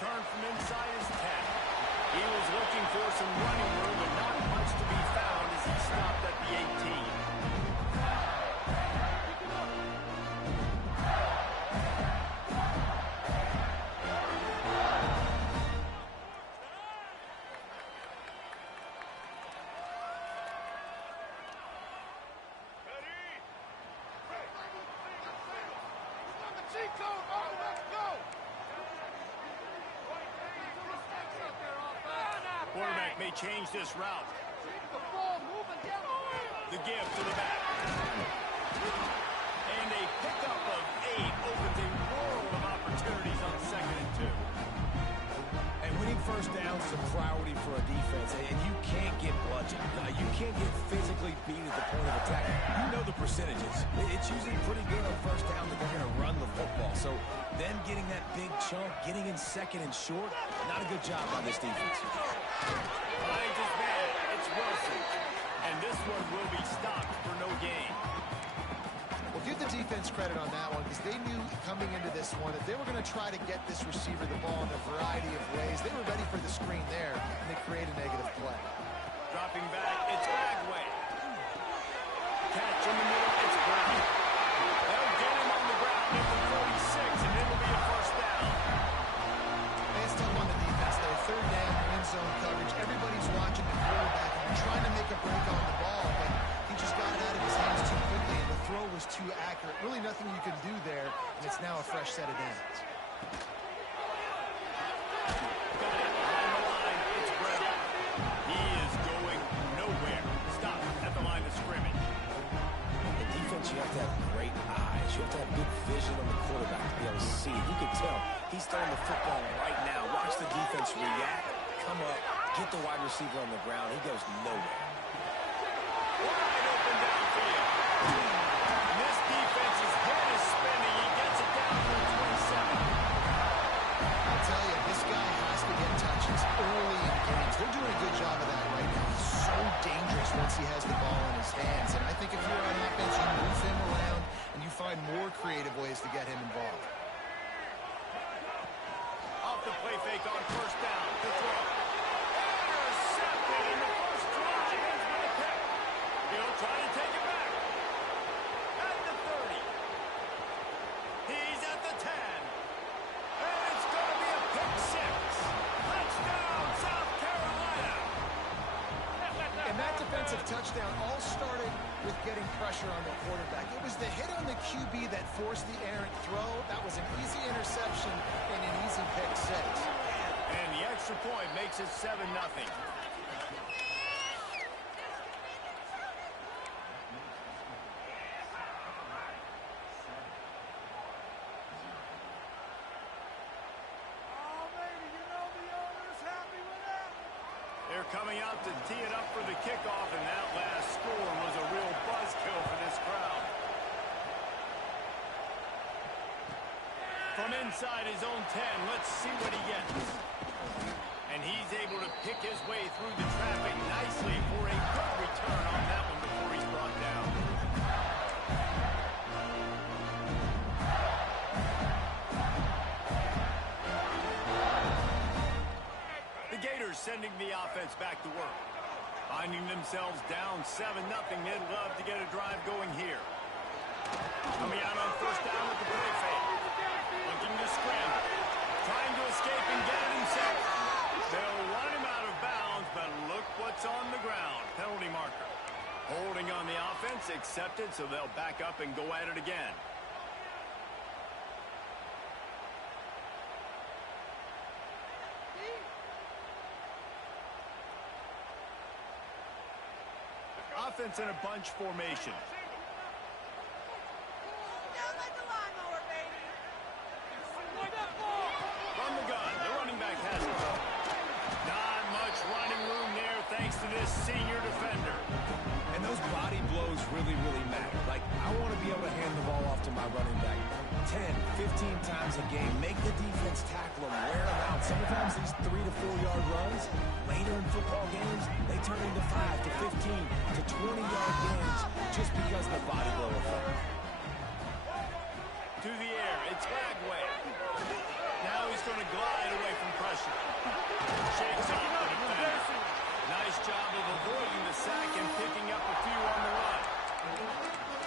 return from inside his 10. He was looking for some running room, but not much to be found as he stopped at the 18. Quarterback may change this route. The give to the back. And a pickup of 8 opens a world of opportunities on 2nd and 2. And winning first downs is a priority for a defense, and you can't get bludgeoned. You can't get physically beat at the point of attack. You know the percentages. It's usually pretty good on first down that they're going to run the football. So then getting that big chunk, getting in 2nd and short, not a good job by this defense. Finds his man. It's Wilson. And this one will be stopped for no gain. Well, give the defense credit on that one because they knew coming into this one that they were going to try to get this receiver the ball in a variety of ways. They were ready for the screen there, and they create a negative play. Dropping back, it's Bagway. Catch in the middle, it's Brown. They'll get him on the ground at the 46, and it'll be a first down. It's tough on the defense, though. 3rd down, end zone coverage. Everybody's watching the quarterback, and they're trying to make a break on the ball, but he just got it out of his hands too quickly, and the throw was too accurate. Really nothing you can do there, and it's now a fresh set of downs. Got it behind the line, it's Brown. He is going nowhere. Stop at the line of scrimmage. In defense, you have to have great eyes. You have to have good vision on the quarterback to be able to see it. You can tell he's throwing the football right now. Watch the defense react, come up, get the wide receiver on the ground. He goes nowhere. Wide open downfield. And this defense's head is spinning. He gets it down to the 27. I'll tell you, this guy has to get touches early in games. They're doing a good job of that right now. He's so dangerous once he has the ball in his hands. And I think if you're on offense, you move him around and you find more creative ways to get him involved. Off the play fake on first down. To throw. Intercepted in the first drive. Ends with a pick. He'll try to take it back. At the 30. He's at the 10. And it's going to be a pick 6. Touchdown, South Carolina. And that defensive touchdown all started with getting pressure on the quarterback. It was the hit on the QB that forced the errant throw. That was an easy interception and an easy pick 6. And the extra point makes it 7-0. They're coming out to tee it up for the kickoff, and that last score was a real buzzkill for this crowd. From inside his own 10, let's see what he gets. And he's able to pick his way through the traffic nicely for a good return on that one before he's brought down. Sending the offense back to work. Finding themselves down 7-0. They'd love to get a drive going here. Coming out on first down with the play fake. Looking to scramble. Trying to escape and get it himself. They'll run him out of bounds, but look what's on the ground. Penalty marker. Holding on the offense, accepted, so they'll back up and go at it again. Offense in a bunch formation. Down like the lawnmower, baby. From the gun, the running back has it. Not much running room there thanks to this senior defender. And those body blows really, really matter. Like, I want to be able to hand the ball off to my running back 10, 15 times a game. Make the defense tackle them, wear them out. Sometimes these 3 to 4 yard runs, later in football games, they turn into 5 to 15 to 20 yard games just because of the body blow effect. To the air, it's Lagway. Now he's going to glide away from pressure. Shakes off the defender. Nice job of avoiding the sack and picking up a few on the run.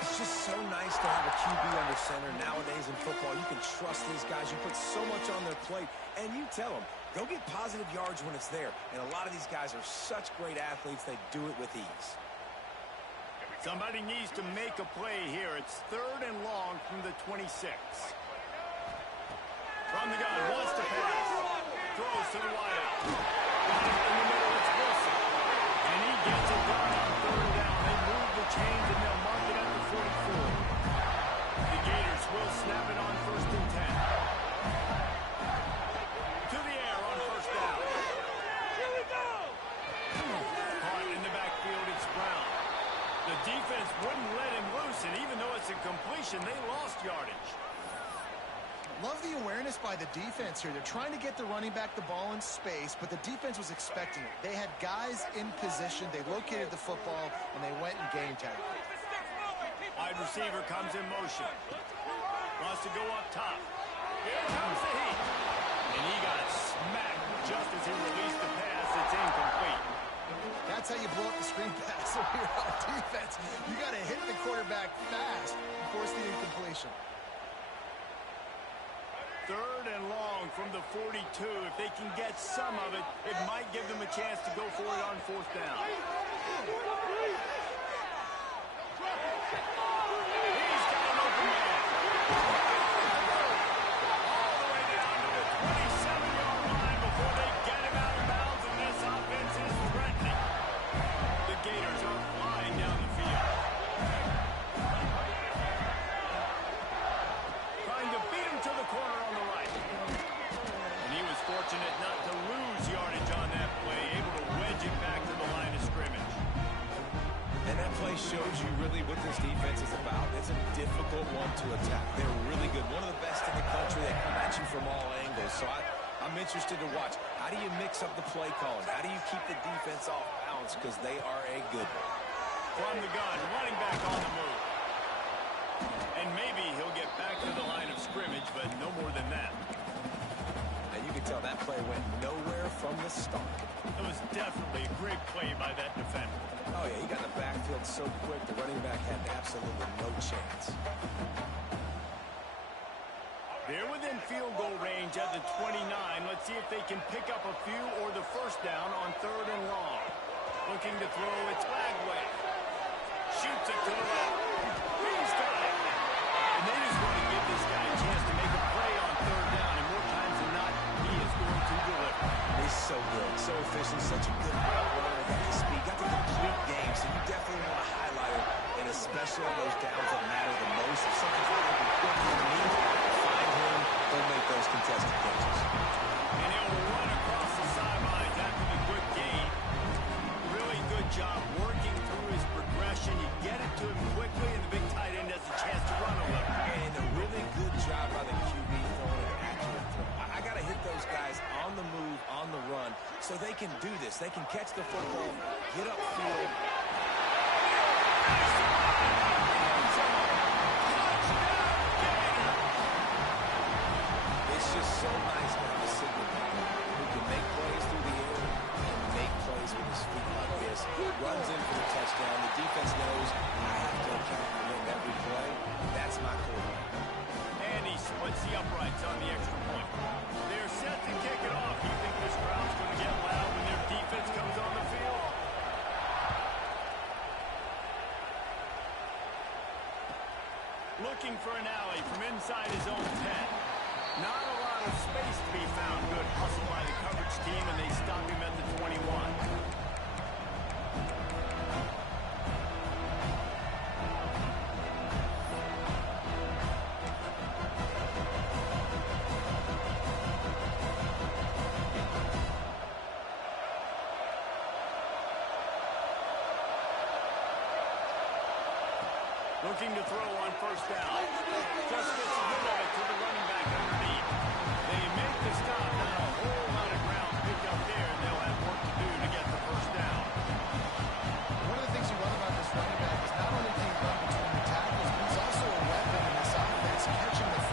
It's just so nice to have a QB under center. Nowadays in football, you can trust these guys. You put so much on their plate, and you tell them, go get positive yards when it's there. And a lot of these guys are such great athletes, they do it with ease. Somebody needs to make a play here. It's 3rd and long from the 26. From the gun, wants to pass. Throws to the wide. Got it in the middle, it's Wilson. And he gets it done on 3rd down. They move the chains and they'll mark it at the 44. The Gators will snap it on 1st and 10. To the air on 1st down. Here we go! Caught in the backfield, it's Brown. The defense wouldn't let him loose, and even though it's a completion, they lost yardage. Love the awareness by the defense here. They're trying to get the running back the ball in space, but the defense was expecting it. They had guys in position. They located the football, and they went and game tagged it. Wide receiver comes in motion. Wants to go up top. Here comes the heat. And he got smacked just as he released the pass. It's incomplete. That's how you blow up the screen pass if you're on defense. You got to hit the quarterback fast and force the incompletion. 3rd and long from the 42. If they can get some of it, it might give them a chance to go for it on 4th down. He's got an open man. All the way down to the 27-yard line before they get him out of bounds, and this offense is threatening. The Gators are flying down the field. Trying to beat him to the corner on the right. And he was fortunate not to lose yardage on that play, able to wedge it back to the line of scrimmage. And that play shows you really what this defense is about. It's a difficult one to attack. They're really good. One of the best in the country. They come at you from all angles. So I'm interested to watch. How do you mix up the play calling? How do you keep the defense off balance? Because they are a good one. From the gun, running back on the move. And maybe he'll get back to the line of scrimmage, but no more than that. And you can tell that play went nowhere from the start. It was definitely a great play by that defender. Oh, yeah, he got in the backfield so quick, the running back had absolutely no chance. They're within field goal range at the 29. Let's see if they can pick up a few or the 1st down on 3rd and long. Looking to throw, it's Lagway. Shoots it to the left. He's got it. And they just want to give this guy a chance to make a play on 3rd down, and more times than not, he is going to deliver. He's so good, so efficient, such a good route runner, got the speed, got the complete game, so you definitely want to highlight him, and especially on those downs that matter the most. If something's not going to be quick underneath, find him, don't make those contested catches. And he'll run across the sidelines after the good gain. Really good job working through his progression. You get it to him quickly, and the big tight end has a chance to run a little. And a really good job by the QB throwing an accurate throw. I got to hit those guys on the move, on the run, so they can do this. They can catch the football, get upfield. It's just so nice to have a signal who can make plays through the air and make plays with his feet like this. Runs in for the touchdown. The defense knows I have to account for him every play. That's my quarterback. And he splits the uprights on the extra point. They're set to kick it off. You think this crowd's going to get loud when their defense comes on the field? Looking for an alley from inside his own 10. Not a lot of space to be found. Good hustle by the coverage team, and they stop him at the 21. Looking to throw on 1st down. Just gets rid of it to the running back underneath. They make the stop. Not a whole lot of ground picked up there, and they'll have work to do to get the 1st down. One of the things you love about this running back is not only can he run between the tackles, but he's also a weapon in this offense, catching the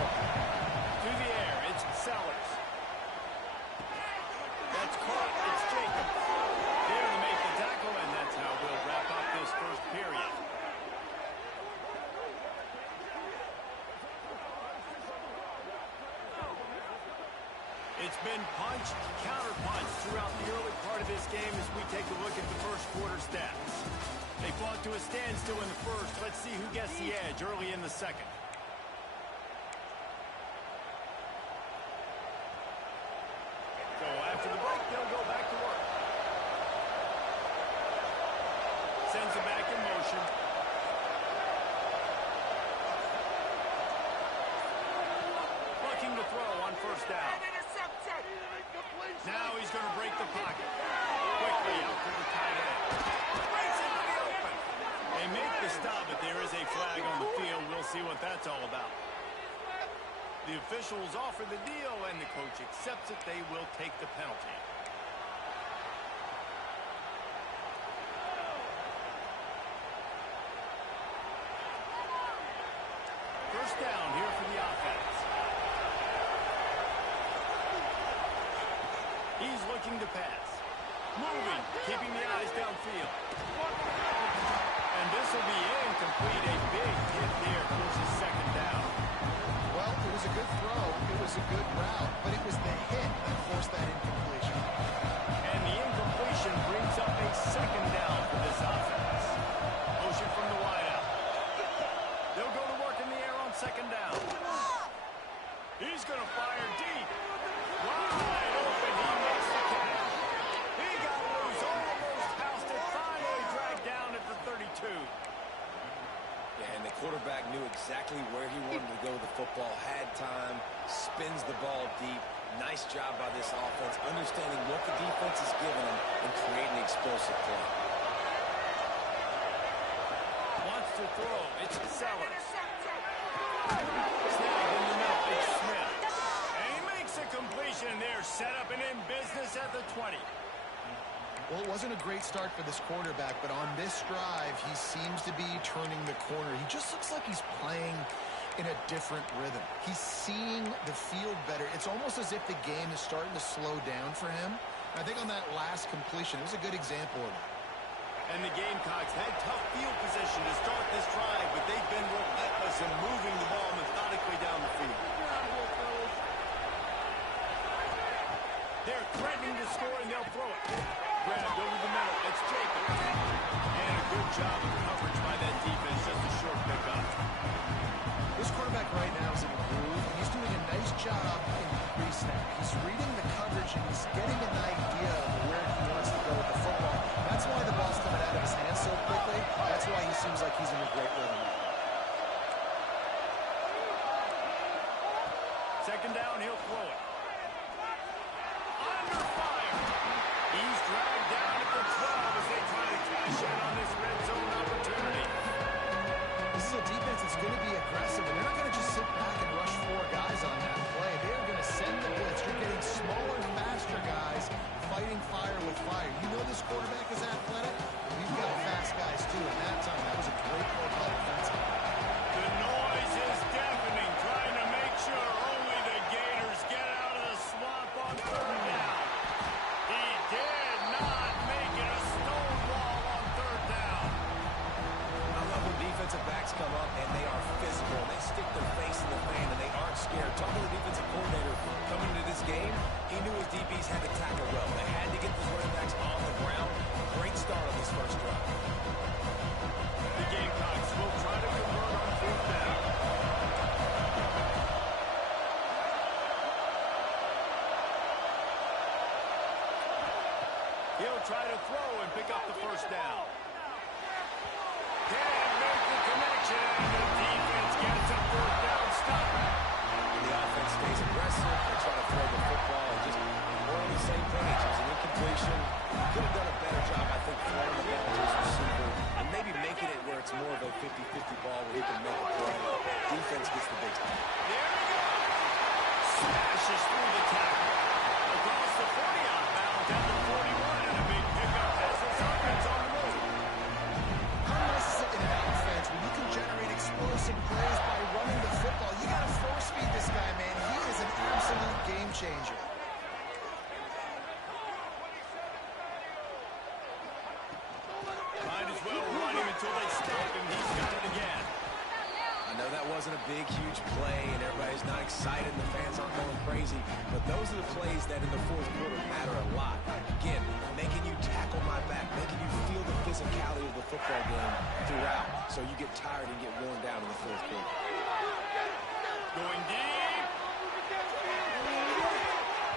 been punched, counter-punched throughout the early part of this game as we take a look at the first quarter stats. They fought to a standstill in the first. Let's see who gets the edge early in the second. So after the break, they'll go back to work. Sends it back in motion. Looking to throw on first down. Now he's going to break the pocket. Quickly out to the tight end. Breaks into the open. They make the stop, but there is a flag on the field. We'll see what that's all about. The officials offer the deal, and the coach accepts it. They will take the penalty. First down here for the offense. He's looking to pass. Moving, keeping the eyes downfield. And this will be incomplete. A big hit there forces second down. Well, it was a good throw. It was a good route, but it was the hit that forced that incompletion. And the incompletion brings up a second down for this offense. Motion from the wideout. They'll go to work in the air on second down. He's going to fire deep. Wide open. He makes the catch. He got loose. Almost housed it. Finally dragged down at the 32. Yeah, and the quarterback knew exactly where he wanted to go with the football, had time, spins the ball deep. Nice job by this offense, understanding what the defense is giving them and creating the explosive play. Wants to throw. It's Sellers. Snag in the middle. It's Smith. And he makes a completion there. Set up and in business at the 20. Well, it wasn't a great start for this quarterback, but on this drive, he seems to be turning the corner. He just looks like he's playing in a different rhythm. He's seeing the field better. It's almost as if the game is starting to slow down for him. I think on that last completion, it was a good example of it. And the Gamecocks had tough field position to start this drive, but they've been relentless in moving the ball methodically down the field. They're threatening to score, and they'll throw it. Grabbed over the middle. It's Jacob. And a good job of coverage by that defense. Just a short pickup. This quarterback right now is in a groove, and he's doing a nice job in pre-snap. He's reading the coverage, and he's getting an idea of where he wants to go with the football. That's why the ball's coming out of his hands so quickly. That's why he seems like he's in a great rhythm. Second down, he'll throw it. Under fire. He's dragged down at the 12 as they try to cash in on this red zone opportunity. This is a defense that's going to be aggressive, and they're not going to just sit back and rush four guys on that play. They're going to send the blitz. You're getting smaller, faster guys fighting fire with fire. You know this quarterback is athletic. We've got fast guys, too. At that time, that was a great play by defensive. The noise is deafening, trying to make sure only the Gators get out of the swamp on third down. He did not make it a stone wall on third down. I love when defensive backs come up and they are physical. They stick their face in the fan and they aren't scared. Talking to the defensive coordinator coming into this game, he knew his DBs had to tackle well. They had to get those running backs on the ground. Great start on this first drive. The Gamecocks will try to convert on fourth down. He'll try to throw and pick up the first down. Can't make the connection, and the defense gets a fourth down stop. The offense stays aggressive. They try to throw the football and just we're on the same page. It was an incompletion. Could have done a better job, I think, throwing the ball to his receiver and maybe making it where it's more of a 50-50 ball where he can make a play. Defense gets the big time. There he goes. Smashes through the tackle. Across the 40 outbound down to 41, and a big pickup as this offense on the move. How nice is it in an offense when you can generate explosive plays by running the football? You got to force feed this guy, man. He is an absolute game changer. big, huge play and everybody's not excited and the fans aren't going crazy. But those are the plays that in the fourth quarter matter a lot. Again, making you tackle my back, making you feel the physicality of the football game throughout so you get tired and get worn down in the fourth quarter. Going deep.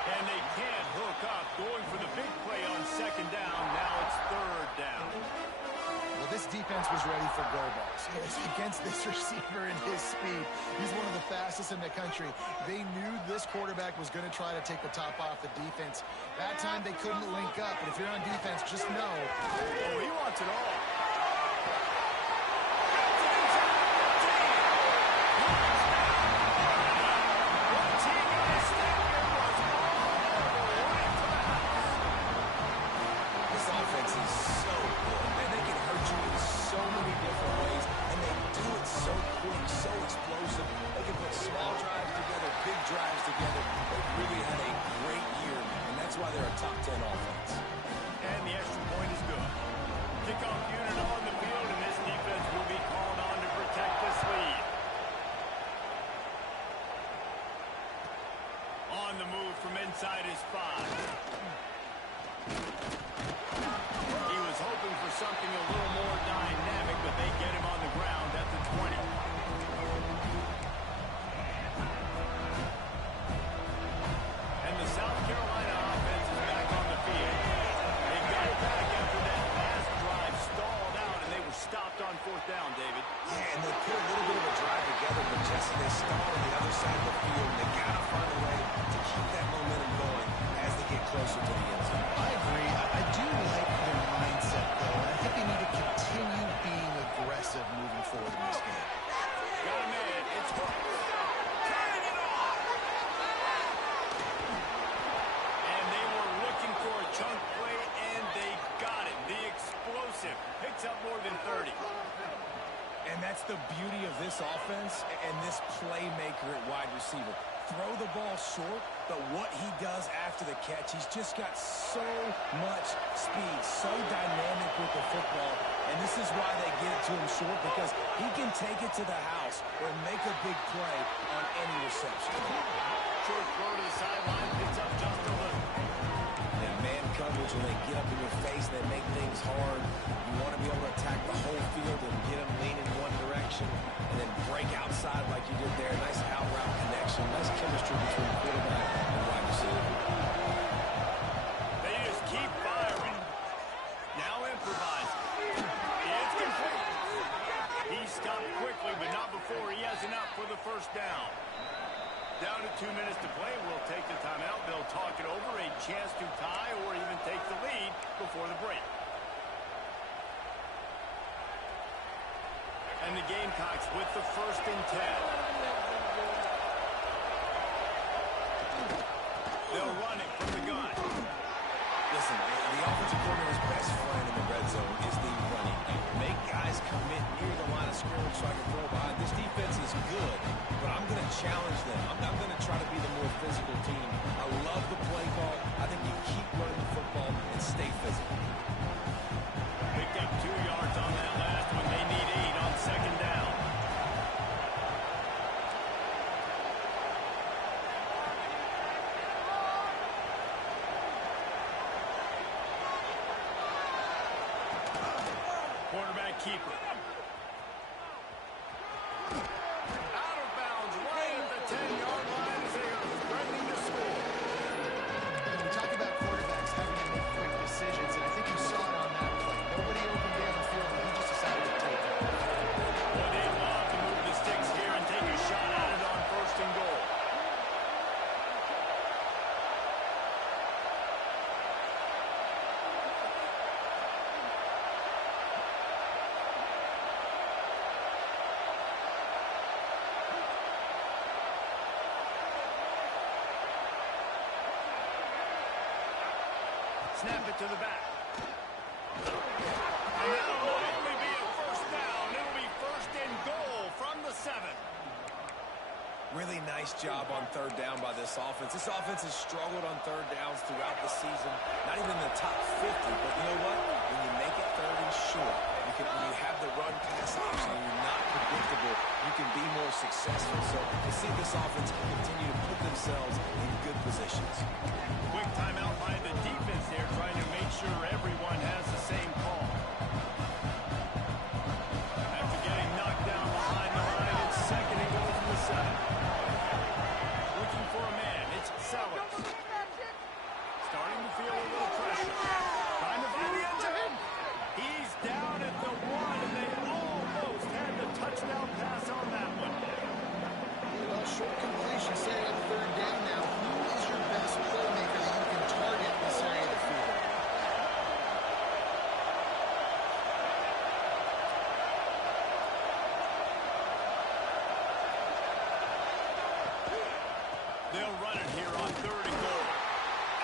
And they can't hook up. Going for the big play on second down. Now it's third down. Well, this defense was ready for go balls. Against this receiver and his speed, he's one of the fastest in the country. They knew this quarterback was going to try to take the top off the defense. That time they couldn't link up, but if you're on defense, just know. Oh, he wants it all. This offense is so good, and they can hurt you in so many different ways, and they do it so quick, so explosive. They can put small drives together, big drives together. They really had a great year, and that's why they're a top 10 offense. And the extra point is good. Kickoff unit on the field, and this defense will be called on to protect this lead. On the move from inside his 5. He was hoping for something a little more dynamic, but they get him on the ground at the 20. And the South Carolina offense is back on the field. They got it back after that last drive stalled out, and they were stopped on fourth down, David. Yeah, and they put a little bit of a drive together, but Jesse, they stall on the other side of the field, and they got to find a way to keep that momentum going as they get closer to the end zone. I agree. I do like their mindset, though, and I think they need to continue being aggressive moving forward in this game. Got a man. It's Hooks. Turning it off. And they were looking for a chunk play, and they got it. The explosive picks up more than 30. And that's the beauty of this offense and this playmaker at wide receiver. Throw the ball short, but what he does after the catch, he's just got so much speed, so dynamic with the football. And this is why they get it to him short, because he can take it to the house or make a big play on any reception. Short throw to the sideline, picks up just a little. And man coverage, when they get up in your face, they make things hard. You want to be able to attack the whole field and get them leaning one direction and then break outside like you did there. Nice out route connection, nice chemistry between quarterback and wide receiver. They just keep firing. Now improvising. It's complete. He stopped quickly, but not before he has enough for the first down. Down to 2 minutes to play. We'll take the timeout. They'll talk it over. A chance to tie or even take the lead before the break. And the Gamecocks with the 1st and 10. They'll run it from the gun. Listen, the offensive coordinator's best friend in the red zone is the running game. Make guys commit near the line of scrimmage so I can throw behind. This defense is good, but I'm going to challenge them. I'm going to try to be the more physical team. I love the play call. I think you keep running the football and stay physical. Picked up 2 yards on that last one. They need 8 on second down. Quarterback keeper. Out of bounds, right at the 10-yard line as they are threatening to score. We talk about quarterbacks having to make quick decisions, and I think you saw it on that play. Nobody opened downfield, and he just decided to take it. Well, they love to move the sticks here and take a shot at it on 1st and goal. Snap it to the back. And that'll not only be a first down, it'll be 1st and goal from the 7. Really nice job on 3rd down by this offense. This offense has struggled on 3rd downs throughout the season. Not even in the top 50, but you know what? When you make it falling short. When you have the run-pass option and you're not predictable, you can be more successful. So we'll see if this offense can continue to put themselves in good positions. Quick timeout by the defense there, trying to make sure everyone has the same call. After getting knocked down behind the line, it's second and goal from the 7. Looking for a man, it's Sellers. Starting to feel a little pressure. Trying to find the end zone. He's down at the 1, and they almost had the touchdown pass on that one. Well, short completion, setting up third down now. Who is your best playmaker that you can target in this area of the field? They'll run it here on 3rd and goal.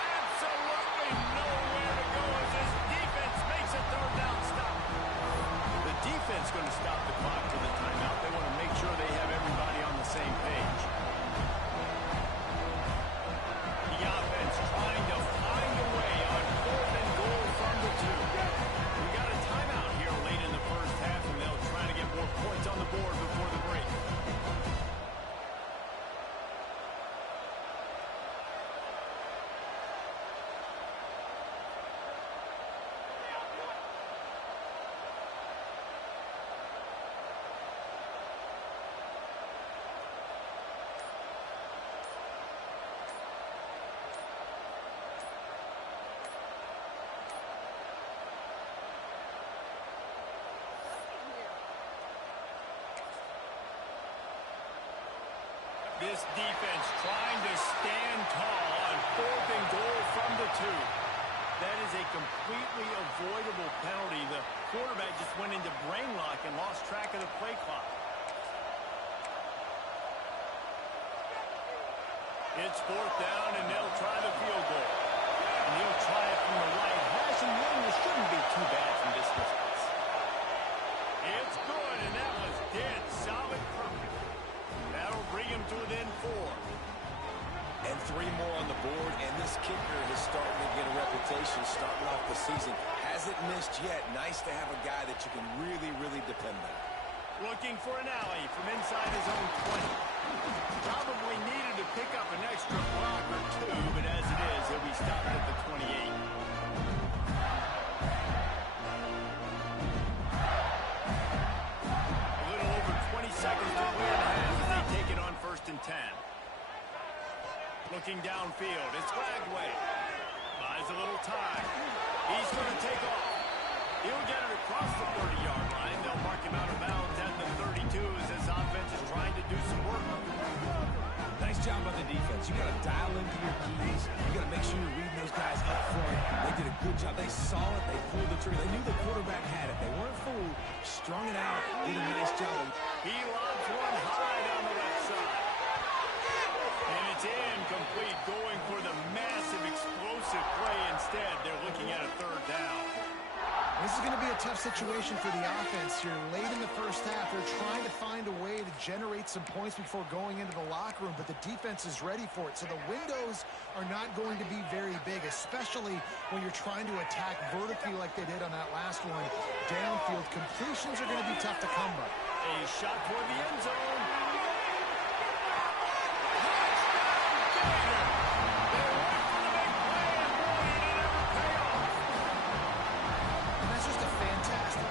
Absolutely nowhere to go as this defense makes a 3rd down stop. The defense going to stop the clock to the timeout. They want to make sure they have everybody on the same page. The offense trying to find a way on 4th and goal from the 2. We got a timeout here late in the first half, and they'll try to get more points on the board before the break. This defense trying to stand tall on 4th and goal from the 2. That is a completely avoidable penalty. The quarterback just went into brain lock and lost track of the play clock. It's 4th down, and they'll try the field goal. And he'll try it from the right hash, and this shouldn't be too bad from this distance. It's good, and that was dead solid perfect. That'll bring him to within 4. And 3 more on the board, and this kicker is starting to get a reputation starting off the season. Hasn't missed yet. Nice to have a guy that you can really, really depend on. Looking for an alley from inside his own 20. Probably needed to pick up an extra block or 2, but as it is, he'll be stopped at the 28. A little over 20 seconds to clear the half as they take it on 1st and 10. Looking downfield, it's Flagway. Buys a little time. He's going to take off. He'll get it across the 30-yard line. They'll mark him out of bounds at the 32 as this offense is trying to do some work. Nice job by the defense. You got to dial into your keys. You got to make sure you're reading those guys up front. They did a good job. They saw it. They pulled the trigger. They knew the quarterback had it. They weren't fooled. Strung it out. Did a nice job. He lobs one high down the left side. And it's incomplete, going for the massive explosive play instead. They're looking at a 3rd down. This is going to be a tough situation for the offense here. Late in the first half, they're trying to find a way to generate some points before going into the locker room, but the defense is ready for it. So the windows are not going to be very big, especially when you're trying to attack vertically like they did on that last one. Downfield completions are going to be tough to come by. A shot toward the end zone.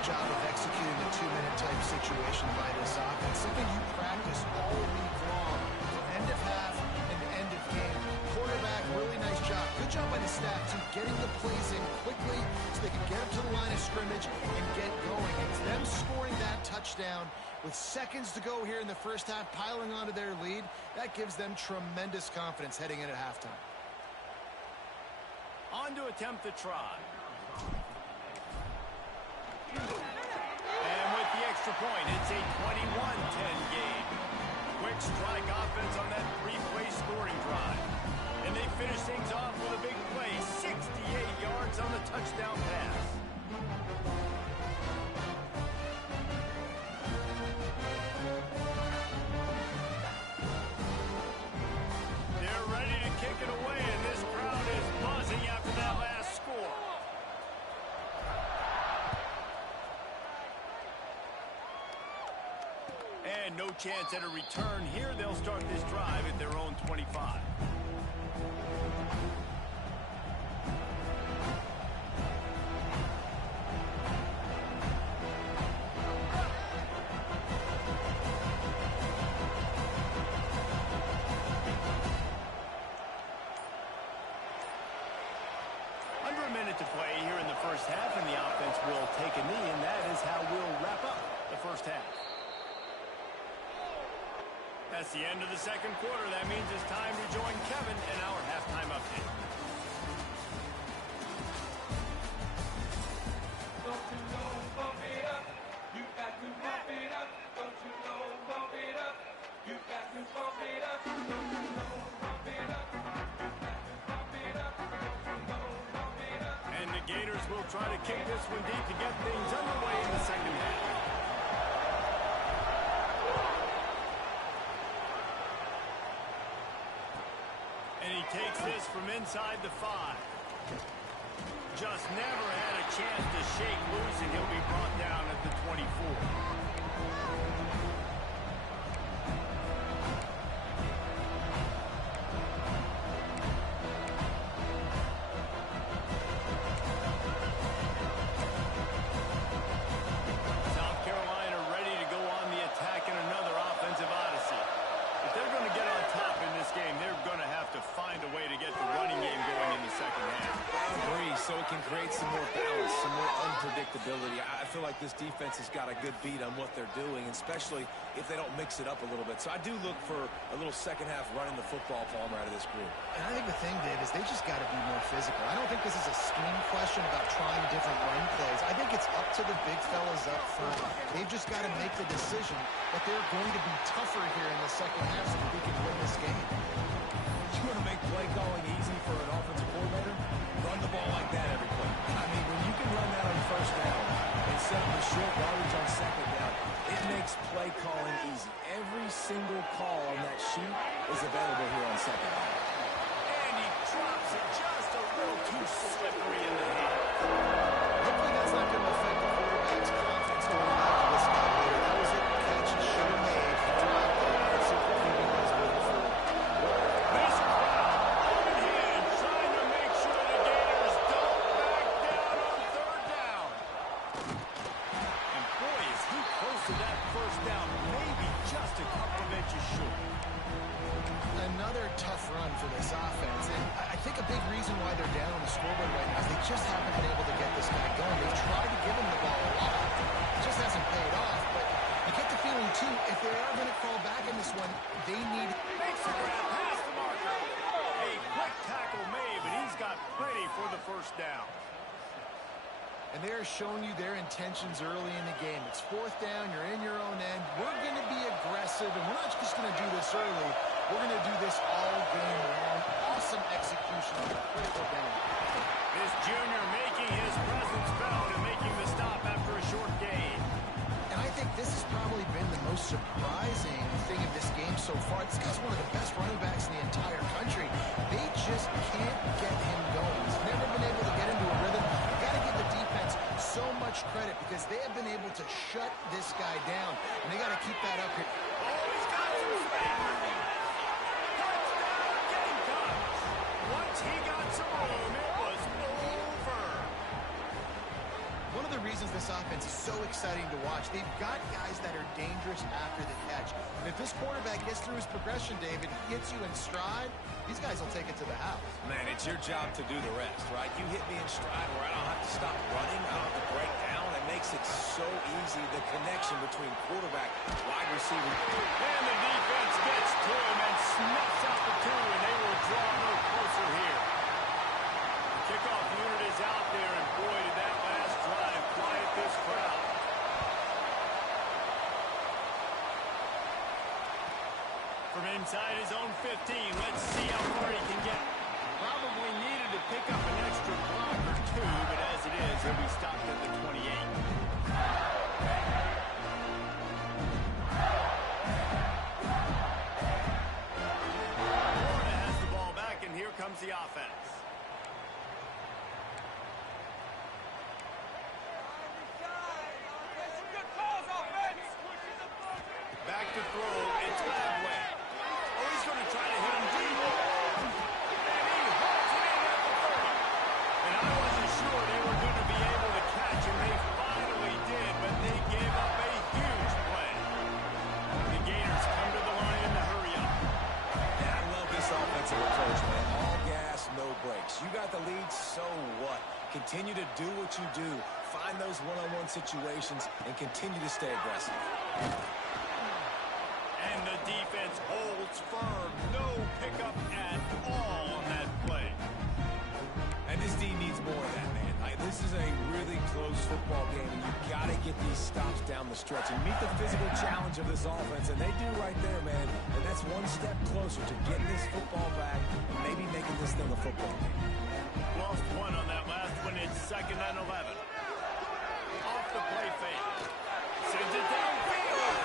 Job of executing a 2-minute type situation by this offense. Something you practice all week long from end of half and end of game. Quarterback, really nice job. Good job by the staff, too, getting the plays in quickly so they can get up to the line of scrimmage and get going. It's them scoring that touchdown with seconds to go here in the first half, piling onto their lead. That gives them tremendous confidence heading in at halftime. On to attempt the try. And with the extra point, it's a 21-10 game. Quick strike offense on that 3-play scoring drive. And they finish things off with a big play, 68 yards on the touchdown pass. They're ready to kick it away, and this crowd is buzzing after that last score. no chance at a return here. They'll start this drive at their own 25. Under a minute to play here in the first half, and the offense will take a knee, and that is how we'll wrap up the first half. That's the end of the second quarter. That means it's time to join Kevin in our halftime update. Don't you know, bump it up. You got to bump it up. Don't you know, bump it up. You got to bump it up. Don't you know, bump it up. You got to bump it up. Don't you know, bump it up. And the Gators will try to kick this one deep to get things underway in the second half. And he takes this from inside the 5. Just never had a chance to shake loose, and he'll be brought down at the 24. So it can create some more balance, some more unpredictability. I feel like this defense has got a good beat on what they're doing, especially if they don't mix it up a little bit. So I do look for a little second half running the football, Palmer, out of this group. And I think the thing, Dave, is they just got to be more physical. I don't think this is a scheme question about trying different run plays. I think it's up to the big fellas up front. They've just got to make the decision that they're going to be tougher here in the second half so that they can win this game. You want to make play calling easy for an offensive coordinator? Run the ball like that every play. I mean, when you can run that on first down and set up the short yardage on second down, it makes play calling easy. Every single call on that sheet is available here on second down. And he drops it just a little too slippery in the hand. Hopefully that's not going to affect the quarterback's confidence going back to this guy later. That was it. Catch and should have made. He dropped it. Let's see if the QB is moving forward. This crowd on hand trying to make sure the Gators don't back down on third down. And boy, is he close to that first down. Maybe just a couple of inches short. Another tough run for this offense. And I think a big reason why they're down on the scoreboard right now is they just haven't been able to get this guy going. They've tried to give him the ball a lot. It just hasn't paid off. But you get the feeling, too, if they are going to fall back in this one, they need... Makes the grab past the marker. A quick tackle made, but he's got plenty for the first down. And they're showing you their intentions early in the game. It's fourth down. You're in your own end. We're going to be aggressive, and we're not just going to do this early. We're going to do this all game long. Awesome execution on a critical down. This junior making his presence felt and making the stop after a short gain. And I think this has probably been the most surprising thing of this game so far. This guy's one of the best running backs in the entire country. They just can't get him going. He's never been able to get into a rhythm. You've got to give the defense so much credit because they have been able to shut this guy down. And they got to keep that up here. Oh, he's got some space. Touchdown, Gamecocks. Once he got some room, it was over. One of the reasons this offense is so exciting to watch, they've got guys that are dangerous after the catch. And if this quarterback gets through his progression, David, gets you in stride, these guys will take it to the house. Man, it's your job to do the rest, right? You hit me in stride where I don't have to stop running. I don't have to break down. It makes it so easy, the connection between quarterback, wide receiver. And the defense gets to him and snuffs out the two, and they will draw no closer here. The kickoff unit is out there, and boy, did that last drive quiet this crowd. From inside his own 15, let's see how far he can get. Probably needed to pick up an extra block or two, but as it is, he'll be stopped at the 28. Florida has the ball back, and here comes the offense. Back to throw. It's that way. Oh, he's going to try to hit him deep. And he hooks it in at the 30. And I wasn't sure they were going to be able to catch him. They finally did, but they gave up a huge play. The Gators come to the line in the hurry up. Yeah, I love this offensive approach, man. All gas, no brakes. You got the lead, so what? Continue to do what you do. Find those one-on-one situations and continue to stay aggressive. And the defense holds firm. No pickup at all on that play. And this team needs more of that, man. This is a really close football game, and you've got to get these stops down the stretch and meet the physical challenge of this offense, and they do right there, man. And that's one step closer to getting this football back and maybe making this thing a football game. Lost one on that last one. It's 2nd and 11. Off the play fake. Sends it downfield.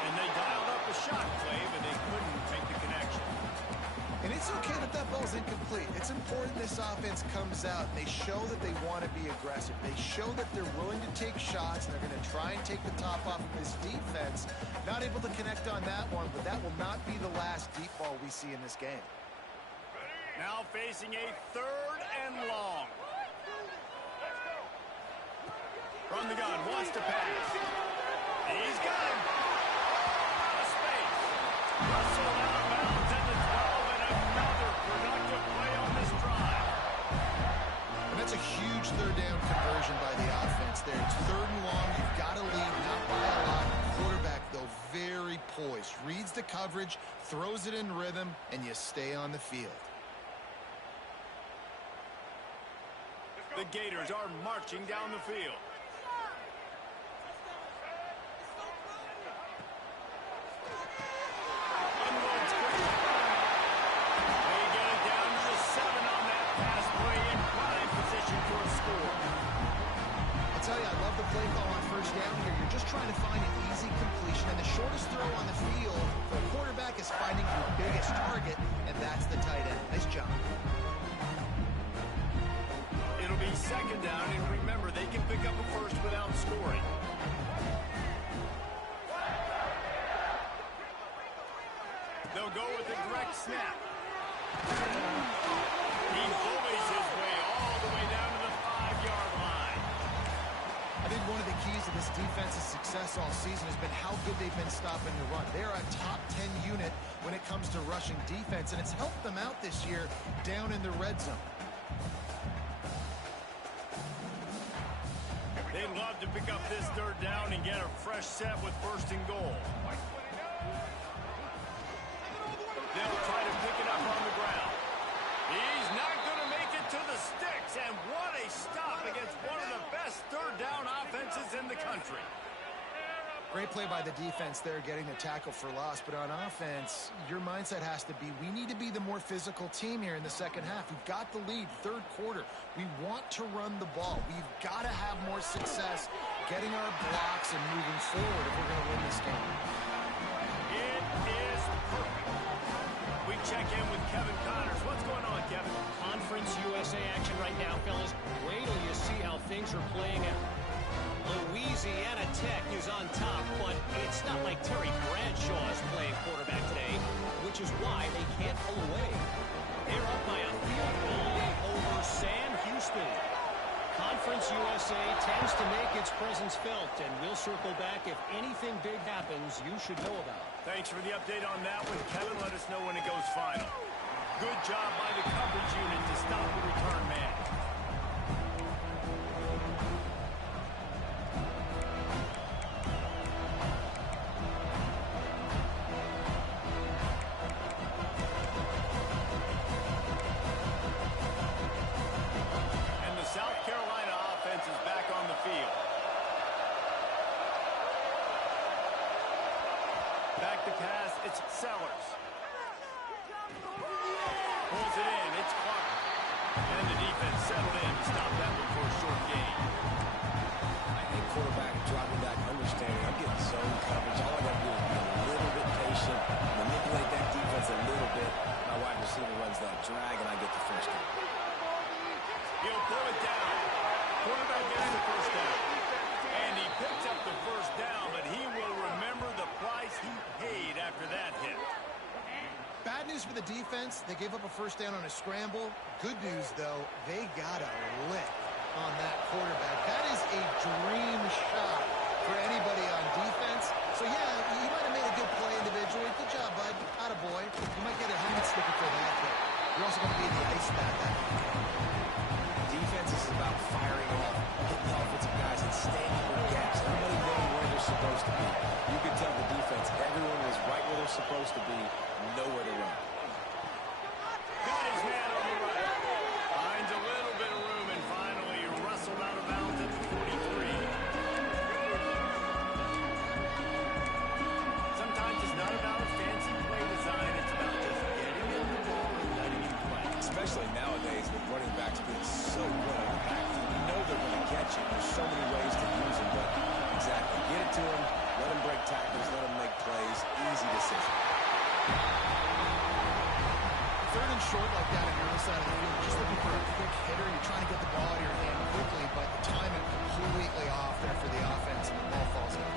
And they dialed up a shot play, but they couldn't make the connection. And it's okay that that ball's incomplete. It's important this offense comes out and they show that they want to be aggressive. They show that they're willing to take shots and they're going to try and take the top off of this defense. Not able to connect on that one, but that will not be the last deep ball we see in this game. Now facing a 3rd and long. From the gun, wants to pass. He's got him. Out of space. Russell out of bounds at the 12, and another productive play on this drive. And that's a huge 3rd down conversion by the offense there. It's 3rd and long. You've got to lead, not by a lot. Quarterback, though, very poised. Reads the coverage, throws it in rhythm, and you stay on the field. The Gators are marching down the field. Unloads quickly. They get it down to the 7 on that pass play in prime position for a score. I'll tell you, I love the play call on 1st down here. You're just trying to find an easy completion, and the shortest throw on the field for a quarterback is finding your biggest target, and that's the tight end. Nice job. It'll be 2nd down, and remember, they can pick up a first without scoring. They'll go with a direct snap. He bullies his way all the way down to the 5-yard line. I think one of the keys to this defense's success all season has been how good they've been stopping the run. They are a top 10 unit when it comes to rushing defense, and it's helped them out this year down in the red zone. They'd love to pick up this 3rd down and get a fresh set with 1st and goal. They'll try to pick it up on the ground. He's not going to make it to the sticks, and what a stop against one of the best 3rd down offenses in the country. Great play by the defense there, getting the tackle for loss. But on offense, your mindset has to be, we need to be the more physical team here in the 2nd half. We've got the lead, 3rd quarter. We want to run the ball. We've got to have more success getting our blocks and moving forward if we're going to win this game. It is perfect. We check in with Kevin Connors. What's going on, Kevin? Conference USA action right now, fellas. Wait till you see how things are playing out. Louisiana Tech is on top, but it's not like Terry Bradshaw is playing quarterback today, which is why they can't pull away. They're up by a field goal over Sam Houston. Conference USA tends to make its presence felt, and we'll circle back if anything big happens you should know about. Thanks for the update on that one, Kevin. Let us know when it goes final. Good job by the coverage unit to stop the return man. And the South Carolina offense is back on the field. Back to pass, it's Sellers. Pulls it in, it's Clark. And the defense settled in to stop that one for a short gain. I think quarterback dropping back, understanding I'm getting zone coverage. All I got to do is be a little bit patient, manipulate that defense a little bit. My wide receiver runs that drag, and I get the 1st down. He'll pull it down. Quarterback gets the 1st down. And he picks up the 1st down, but he will remember the play news for the defense, they gave up a first down on a scramble. Good news, though, they got a lick on that quarterback. That is a dream shot for anybody on defense. So, yeah, you might have made a good play individually. Good job, bud. Attaboy. You might get a helmet sticker for that, but you're also going to be in the ice bath after. Defense is about firing off, hitting the offensive guys, and staying with gaps. Everybody knowing where they're supposed to be. You could tell the defense, everyone was right where they're supposed to be, nowhere to run. Got his man on the right. Finds a little bit of room and finally wrestled out of bounds at the 43. Sometimes it's not about fancy play design. It's about just getting him the ball and letting him play. Especially nowadays with running backs being so good on the backfield. You know they're going to catch it. There's so many ways to use them, but exactly. Get it to them, let them break tackles, let them make plays. Easy decision. Third and short like that on your other side of the field, just looking for a quick hitter. You're trying to get the ball out of your hand quickly, but the timing completely off there for the offense, and the ball falls out.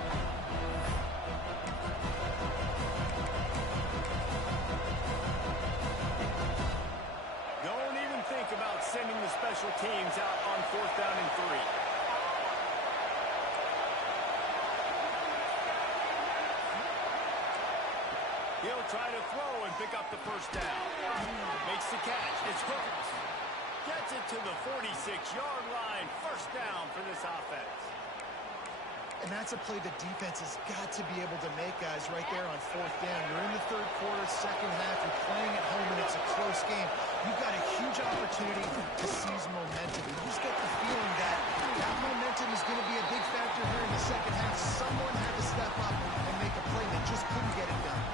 Don't even think about sending the special teams out on 4th down and 3. He'll try to throw and pick up the first down. Makes the catch. It's hooked. Gets it to the 46-yard line. First down for this offense. And that's a play the defense has got to be able to make, guys, right there on 4th down. You're in the third quarter, second half. You're playing at home, and it's a close game. You've got a huge opportunity to seize momentum. You just get the feeling that that momentum is going to be a big factor here in the second half. Someone had to step up and make a play. They just couldn't get it done.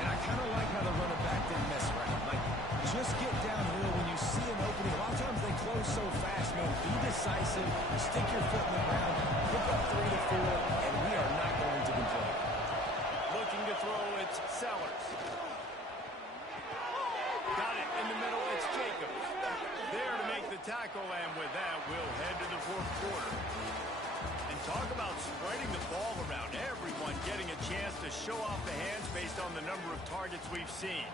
And I kind of like how the running back didn't mess around. Like, just get downhill when you see an opening. A lot of times they close so fast, man. Be decisive, stick your foot in the ground, pick up 3 to 4, and we are not going to complain. Looking to throw, it's Sellers. Got it in the middle, it's Jacobs. There to make the tackle, and with that, we'll head to the 4th quarter. And talk about spreading the ball around. Everyone getting a chance to show off the hands based on the number of targets we've seen.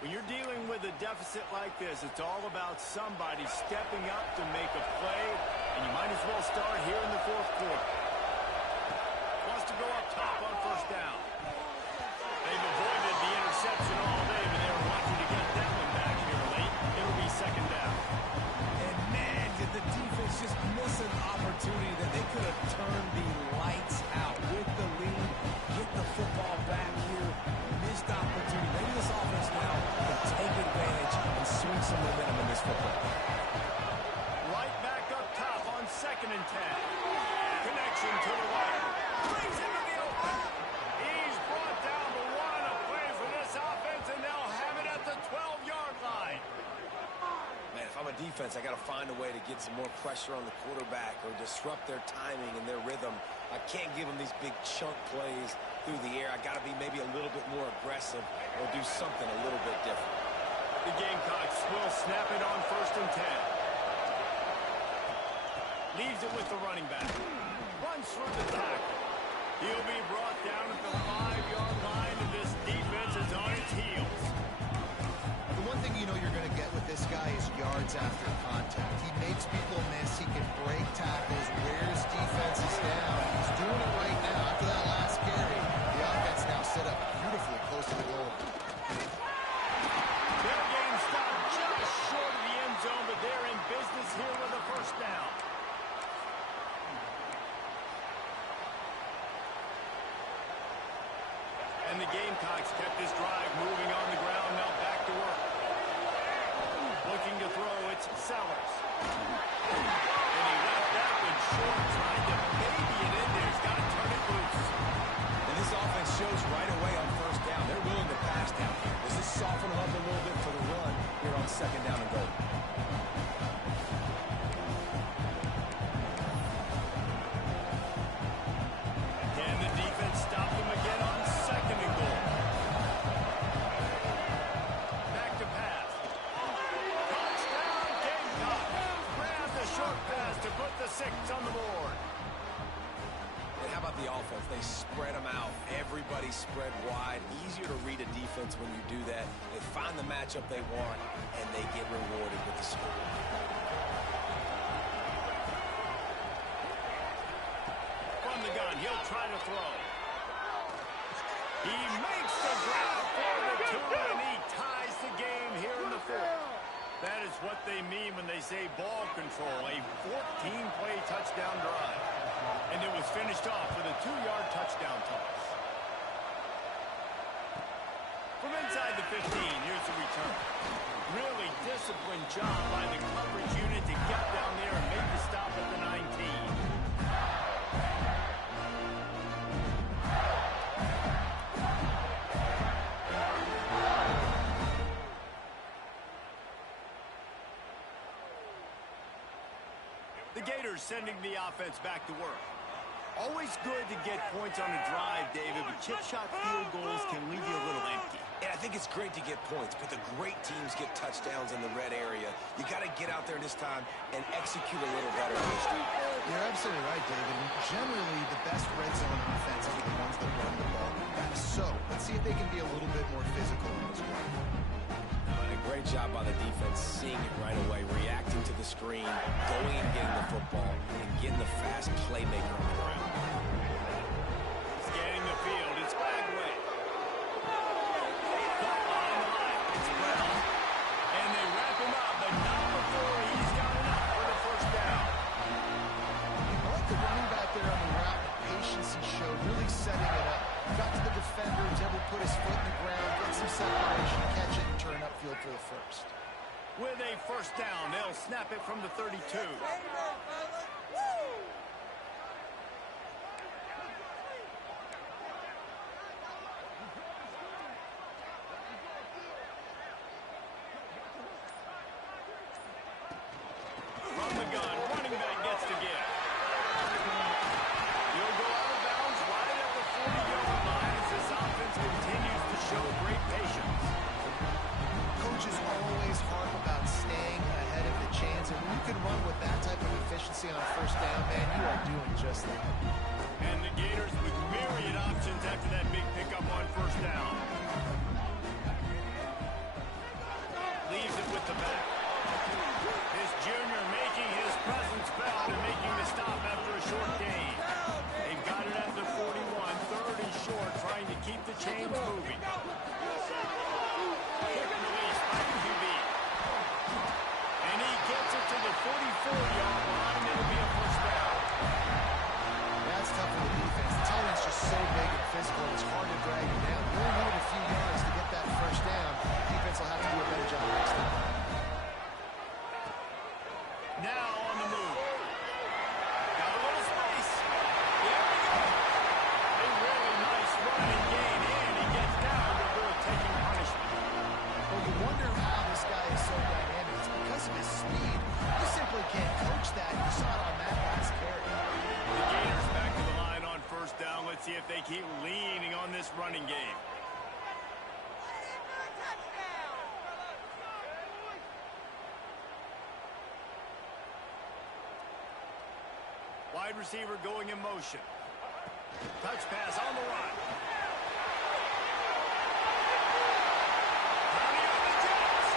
When you're dealing with a deficit like this, it's all about somebody stepping up to make a play, and you might as well start here in the 4th quarter. Wants to go up top on first down. They've avoided the interception all day, but they were wanting to get that one back here late. It'll be second down. And, man, did the defense just miss an opportunity that they could have turned the lights out with the lead, get the football back here, missed opportunity. Maybe this offense now can take advantage and swing some momentum in this football. Right back up top on 2nd and 10. Connection to the right. Brings him to the open. He's brought down the 1 a play for this offense, and they'll have it at the 12-yard line. Man, if I'm a defense, I got to find a way to get some more pressure on the quarterback or disrupt their timing and their rhythm. I can't give them these big chunk plays through the air. I got to be maybe a little bit more aggressive or do something a little bit different. The Gamecocks will snap it on 1st and 10. Leaves it with the running back. Runs through the tackle. He'll be brought down at the 5-yard line, and this defense is on its heels. The one thing you know you're going to get with this guy is yards after contact. He makes people miss. He can break tackles, wears defenses down. He's doing it right now. After that last carry, the offense now set up beautifully close to the goal. Their game stopped just short of the end zone, but they're in business here with a first down. And the Gamecocks kept this drive moving on the ground. Now back to work. Looking to throw, it's Sellers. And he left that one short, trying to baby it in there. He's got to turn it loose. And this offense shows right away on first down. They're willing to pass down here. Does this soften them up a little bit for the run here on 2nd down and goal? Can the defense stop them again on 2nd and goal? Back to pass. Touchdown, Gamecocks. Grab the short pass to put the 6 on the board. about the offense. They spread them out. Everybody spread wide. Easier to read a defense when you do that. They find the matchup they want, and they get rewarded with the score. From the gun, he'll try to throw. He makes the grab for the two, and he ties the game here in the fourth. That is what they mean when they say ball control, a 14-play touchdown drive. And it was finished off with a 2-yard touchdown toss. From inside the 15, here's the return. Really disciplined job by the coverage unit to get down there and make the stop at the 19. The Gators sending the offense back to work. Always good to get points on a drive, David, but chip shot field goals can leave you a little empty. And I think it's great to get points, but the great teams get touchdowns in the red area. You got to get out there this time and execute a little better. You're absolutely right, David. And generally, the best red zone offenses are the ones that run the ball best. So let's see if they can be a little bit more physical in this one. And a great job by the defense, seeing it right away, reacting to the screen, going and getting the football, and getting the fast playmaker on the ground. Scanning the field, it's Bagway. On the line, it's Brown. And they wrap him up, but not before he's got enough for the first down. I like the running back there on the route, the patience he showed, really setting it up. Got to the defender, was able to put his foot in the ground, get some separation, catch it, and turn upfield for the first. With a first down, they'll snap it from the 32. From the gun, running back gets to give. He'll go out of bounds right at the 40-yard line as this offense continues to show great patience. Coaches always harp about staying ahead of the chains, and when you can run with that type of efficiency on first down, man, you are doing just that. And the Gators with myriad options after that big pickup on first down. Leaves it with the back. This junior making his presence felt and making the stop after a short gain. They've got it at the 41, third and short, trying to keep the chains moving. Kick and release by QB. And he gets it to the 44-yard line. It'll be a first down. That's tough for the defense. The tight end's just so big and physical, it's hard to drag him down. You only need a few yards to get that first down. The defense will have to do a better job next time. Now on the move. Got a little space. There we go. A really nice run and gain, and he gets down before taking punishment. Well, you wonder how this guy is so dynamic. It's because of his speed. You simply can't coach that. You saw it on that last carry. The Gators back to the line on first down. Let's see if they keep leaning on this running game. Wide receiver going in motion. Touch pass on the run. Counting on the Jets.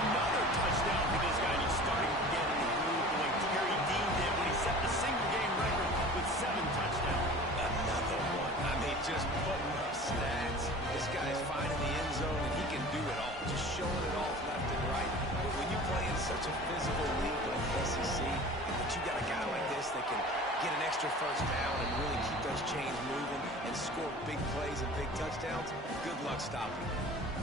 Another touchdown for this guy. He's starting to get in the groove like Terry Dean did when he set the single-game record with 7 touchdowns. Another one. I mean, just putting up stats. This guy's finding the end zone, and he can do it all. Just showing it off left and right. But when you play in such a physical league like the SEC, but you got a guy like this that can get an extra first down and really keep those chains moving and score big plays and big touchdowns, good luck stopping.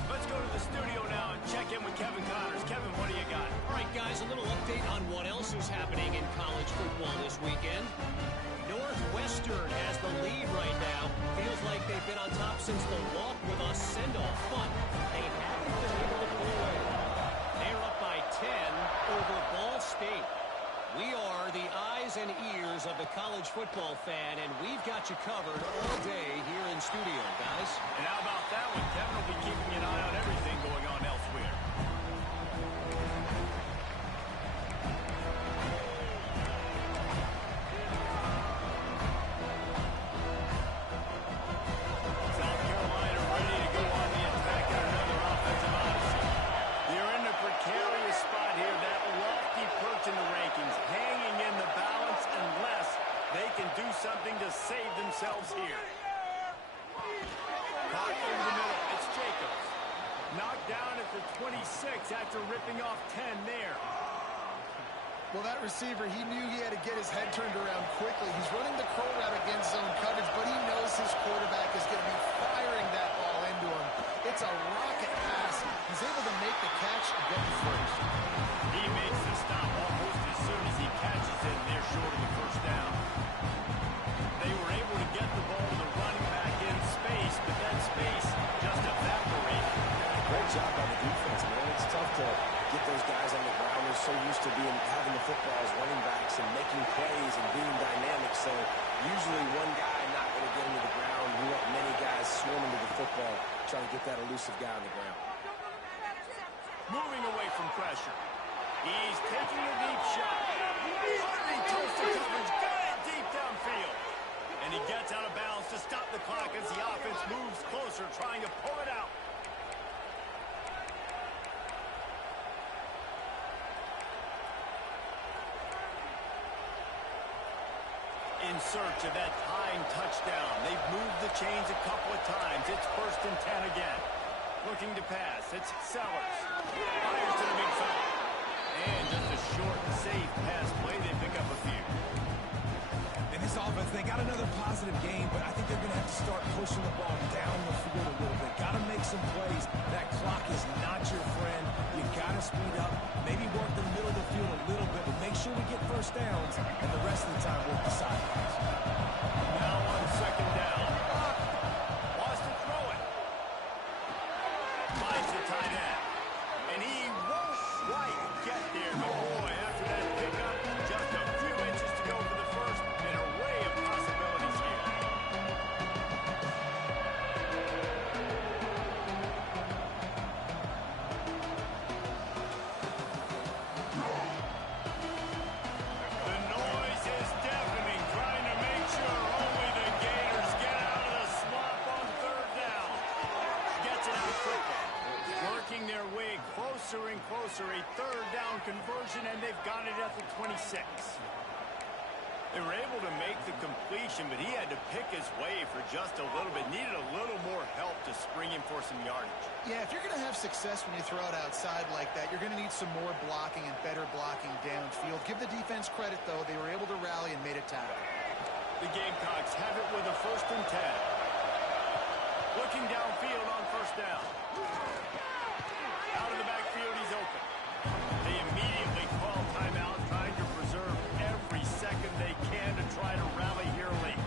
Let's go to the studio now and check in with Kevin Connors. Kevin, what do you got? All right, guys, a little update on what else is happening in college football this weekend. Northwestern has the lead right now. Feels like they've been on top since the walk with a send-off, but they haven't been able to pull away. They're up by 10 over Ball State. We are the eyes and ears of the college football fan, and we've got you covered all day here in studio, guys. And how about that one? Kevin will be keeping an eye on everything going on elsewhere. something to save themselves here. Caught over the middle. It's Jacobs. Knocked down at the 26 after ripping off 10 there. Well, that receiver, he knew he had to get his head turned around quickly. He's running the curl route against zone coverage, but he knows his quarterback is going to be firing that ball into him. It's a rocket pass. He's able to make the catch and get the first. He makes the stop almost as soon as he catches it, and they're short of the first down. They were able to get the ball to the running back in space, but that space just evaporated. Great job by the defense, man. It's tough to get those guys on the ground. They're so used to having the football as running backs and making plays and being dynamic. So usually one guy not going to get into the ground. You want many guys swarming to the football, trying to get that elusive guy on the ground. Moving away from pressure. He's taking a deep shot. Hardly toasted coverage. Got it deep downfield. And he gets out of bounds to stop the clock as the offense moves closer, trying to pull it out. In search of that tying touchdown. They've moved the chains a couple of times. It's 1st and 10 again. Looking to pass. It's Sellers. Fires to the big fella. And just a short, safe pass play. They pick up a few. In this offense, they got another positive game, but I think they're going to have to start pushing the ball down the field a little bit. Got to make some plays. That clock is not your friend. You got to speed up. Maybe work the middle of the field a little bit, but make sure we get first downs, and the rest of the time work the sidelines. Now on 2nd down. Wants to throw it. Finds the tight end. And he won't quite get there, but boy, after that pickup, just a few inches to go for the first. An array of possibilities here. The noise is deafening, trying to make sure only the Gators get out of the swamp on 3rd down. Gets it out quickly. Working their way closer and closer. A 3rd down conversion, and they've got it at the 26. They were able to make the completion, but he had to pick his way for just a little bit. Needed a little more help to spring him for some yardage. Yeah, if you're going to have success when you throw it outside like that, you're going to need some more blocking and better blocking downfield. Give the defense credit, though. They were able to rally and made a tackle. The Gamecocks have it with a 1st and 10. Looking downfield on 1st down. Out of the backfield, he's open. They immediately call timeout, trying to preserve every second they can to try to rally here late.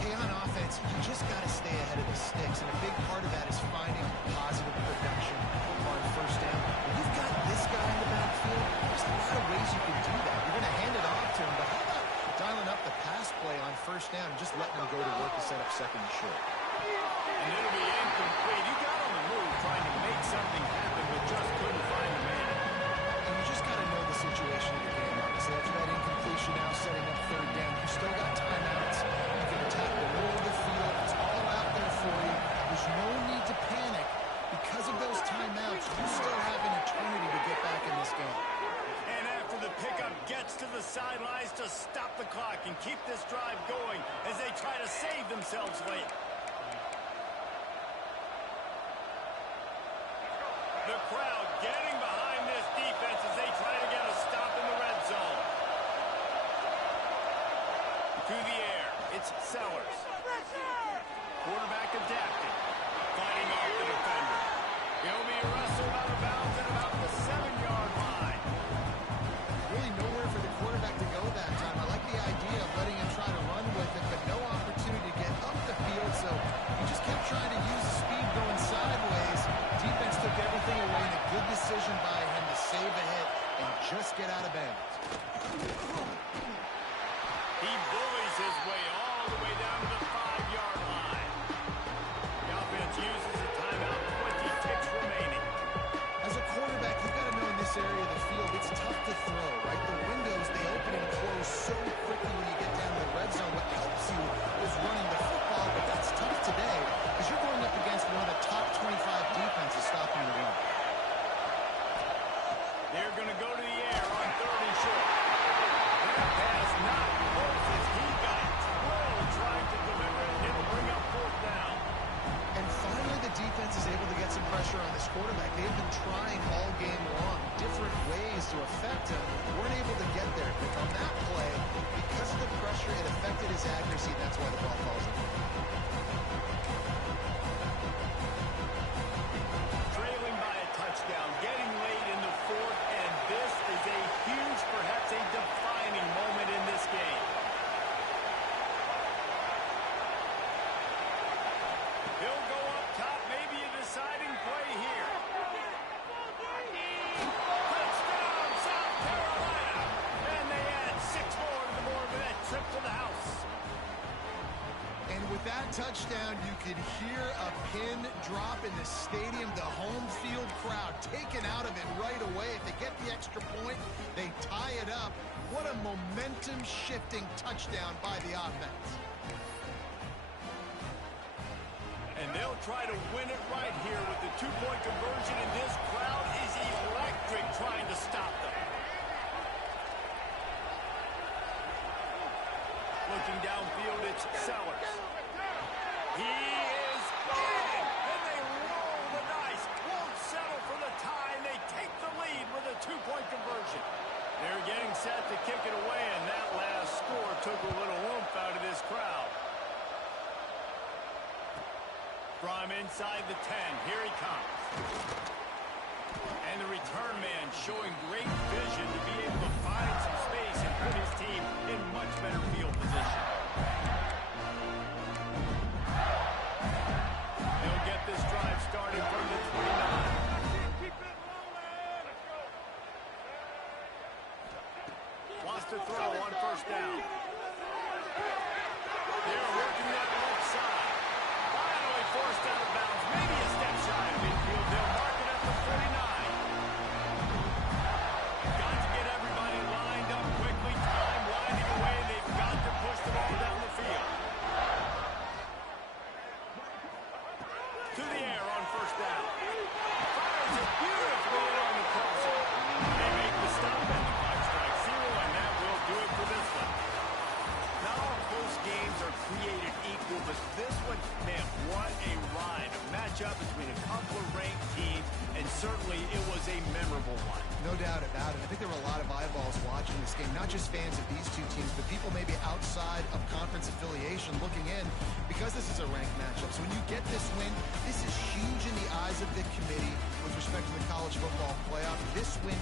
Hey, on offense, you just got to stay ahead of the sticks, and a big part of that is finding positive production on 1st down. When you've got this guy in the backfield, there's a lot of ways you can do that. You're going to hand it off to him, but how about dialing up the pass play on 1st down and just letting him go to work to set up 2nd and short? And it'll be incomplete. He got on the move trying to make something happen, but just couldn't find the man. And you just got to know the situation of the game, honestly. After that incompletion, now setting up 3rd down, you still got timeouts. You can attack the middle of the field. It's all out there for you. There's no need to panic. Because of those timeouts, you still have an eternity to get back in this game. And after the pickup gets to the sidelines to stop the clock and keep this drive going as they try to save themselves late. The crowd getting behind this defense as they try to get a stop in the red zone. To the air, it's Sellers. Quarterback adapted. Fighting off the defender. He'll be wrestled out of bounds at about the 7-yard line. Really nowhere for the quarterback to go that time. I like the idea of letting him try to run with it, but no opportunity to get up the field, so he just kept trying to use the speed going sideways. Defense took everything away, and a good decision by him to save a hit and just get out of bounds. He bullies his way all the way down to the 5-yard line. The offense uses a timeout, 20 ticks remaining. As a quarterback, you've got to know in this area of the field, it's tough to throw, right? The windows, they open and close so quickly when you get down to the red zone. What helps you is running the football, but that's tough today because you're going up against one of the top 25 defenses stopping the run. They're going to go to the air on 3rd and short. That pass not close as he got chances to affect him, weren't able to get there. But on that play, because of the pressure, it affected his accuracy, and that's why the ball falls in. Trailing by a touchdown, getting late in the fourth, and this is a huge, perhaps a defining moment in this game. He'll go up top, maybe a deciding play here. Touchdown, South Carolina! And they add 6 more to the board with that trip to the house. And with that touchdown, you could hear a pin drop in the stadium. The home field crowd taken out of it right away. If they get the extra point, they tie it up. What a momentum-shifting touchdown by the offense. And they'll try to win it right here with the 2-point conversion, and this crowd is electric trying to stop them. Looking downfield, it's Sellers. He is in, and they roll the dice. Won't settle for the tie, and they take the lead with a 2-point conversion. They're getting set to kick it away, and that last score took a little oomph out of this crowd. From inside the 10, here he comes. And the return man showing great vision to be able to find some space and put his team in much better field position. He'll get this drive started from the 29. Wants to throw on first down. They're working that left side. Finally forced out of bounds. Maybe a step shy of midfield. They'll mark it at the 49. Got to get everybody lined up quickly. Time winding away. They've got to push the ball down the field. To the air on first down. Fires it beautifully in on the crosser. They make the stop and the clock strikes 0, and that will do it for this one. Not all close games are created equal, but this one, man, what a ride. A matchup between a couple of ranked teams, and certainly it was a memorable one. No doubt about it. I think there were a lot of eyeballs watching this game, not just fans of these two teams, but people maybe outside of conference affiliation looking in, because this is a ranked matchup. So when you get this win, this is huge in the eyes of the committee with respect to the college football playoff. This win